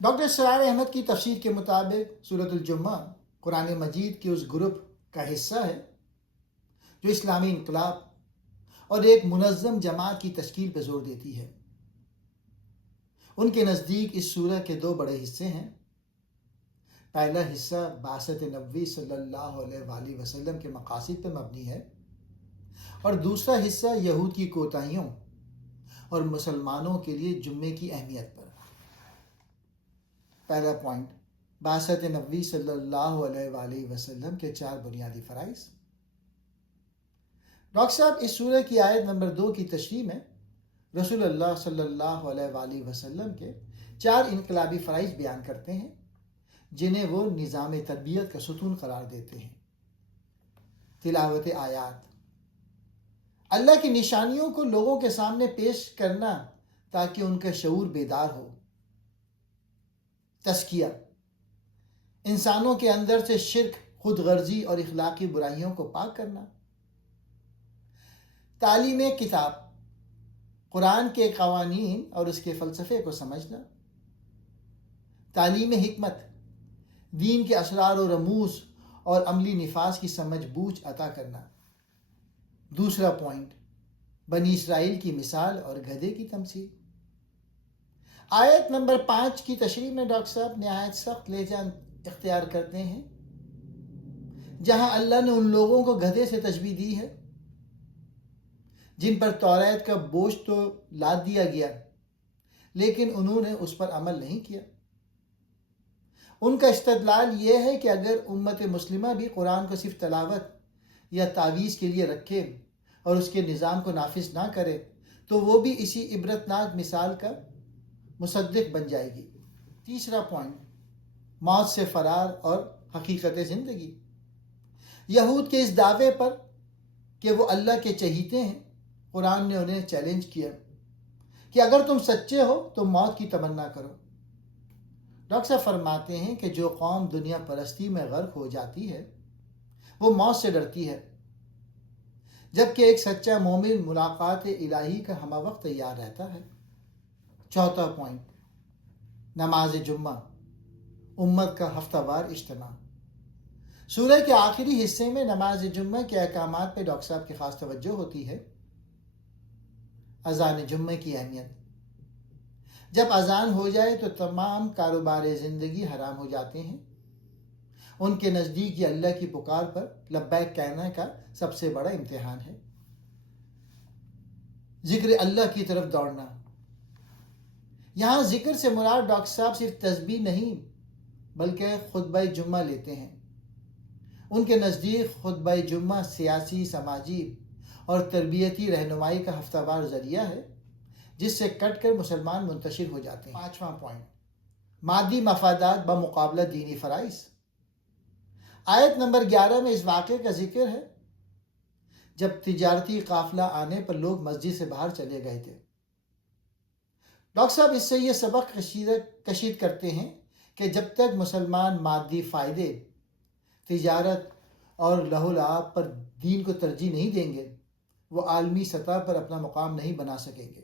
Doctor سرار احمد کی تفسیر کے مطابق سورۃ الجمعہ قرآن مجید کے اس گروپ کا حصہ ہے جو اسلامی انقلاب اور ایک منظم جماعت کی تشکیل پر زور دیتی ہے۔ ان کے نزدیک اس سورہ کے دو بڑے حصے ہیں۔ پہلا حصہ بعثت نبوی صلی اللہ علیہ وآلہ وسلم کے مقاصد پر مبنی ہے اور دوسرا حصہ یہود کی کوتاہیوں اور مسلمانوں کے لیے جمعے کی اہمیت پر۔ پہلا پوائنٹ، بعثت نبوی صلی اللہ علیہ وآلہ وسلم کے 4 بنیادی فرائض۔ ڈاکٹر صاحب اس سورہ کی آیت نمبر 2 کی تشریح میں رسول اللہ صلی اللہ علیہ وآلہ وسلم کے 4 انقلابی فرائض بیان کرتے ہیں جنہیں وہ نظام تربیت کا ستون قرار دیتے ہیں۔ تلاوت آیات، اللہ کی نشانیوں کو لوگوں کے سامنے پیش کرنا تاکہ ان کا شعور بیدار ہو۔ تزکیہ، انسانوں کے اندر سے شرک، خود غرضی اور اخلاقی برائیوں کو پاک کرنا۔ تعلیم کتاب، قرآن کے قوانین اور اس کے فلسفے کو سمجھنا۔ تعلیم حکمت، دین کے اسرار و رموز اور عملی نفاذ کی سمجھ بوجھ عطا کرنا۔ دوسرا پوائنٹ، بنی اسرائیل کی مثال اور گدھے کی تمثیل۔ آیت نمبر 5 کی تشریح میں ڈاکٹر صاحب نہایت سخت لہجہ اختیار کرتے ہیں، جہاں اللہ نے ان لوگوں کو گدھے سے تشبیہ دی ہے جن پر توریت کا بوجھ تو لاد دیا گیا لیکن انہوں نے اس پر عمل نہیں کیا۔ ان کا استدلال یہ ہے کہ اگر امت مسلمہ بھی قرآن کو صرف تلاوت یا تعویذ کے لیے رکھے اور اس کے نظام کو نافذ نہ کرے تو وہ بھی اسی عبرتناک مثال کا مصدق بن جائے گی۔ تیسرا پوائنٹ، موت سے فرار اور حقیقت زندگی۔ یہود کے اس دعوے پر کہ وہ اللہ کے چہیتے ہیں، قرآن نے انہیں چیلنج کیا کہ اگر تم سچے ہو تو موت کی تمنا کرو۔ ڈاکٹر صاحب فرماتے ہیں کہ جو قوم دنیا پرستی میں غرق ہو جاتی ہے وہ موت سے ڈرتی ہے، جبکہ ایک سچا مومن ملاقات الہی کا ہمہ وقت تیار رہتا ہے۔ چوتھا پوائنٹ، نماز جمعہ، امت کا ہفتہ وار اجتماع۔ سورہ کے آخری حصے میں نماز جمعہ کے احکامات پہ ڈاکٹر صاحب کی خاص توجہ ہوتی ہے۔ اذان جمعہ کی اہمیت، جب اذان ہو جائے تو تمام کاروبار زندگی حرام ہو جاتے ہیں۔ ان کے نزدیک یہ اللہ کی پکار پر لبیک کہنے کا سب سے بڑا امتحان ہے۔ ذکر اللہ کی طرف دوڑنا، یہاں ذکر سے مراد ڈاکٹر صاحب صرف تسبیح نہیں بلکہ خطبہ جمعہ لیتے ہیں۔ ان کے نزدیک خطبہ جمعہ سیاسی، سماجی اور تربیتی رہنمائی کا ہفتہ وار ذریعہ ہے جس سے کٹ کر مسلمان منتشر ہو جاتے ہیں۔ پانچواں پوائنٹ، مادی مفادات بمقابلہ دینی فرائض۔ آیت نمبر 11 میں اس واقعے کا ذکر ہے جب تجارتی قافلہ آنے پر لوگ مسجد سے باہر چلے گئے تھے۔ ڈاکٹر صاحب اس سے یہ سبق کشید کرتے ہیں کہ جب تک مسلمان مادی فائدے، تجارت اور لہو لعاب پر دین کو ترجیح نہیں دیں گے وہ عالمی سطح پر اپنا مقام نہیں بنا سکیں گے۔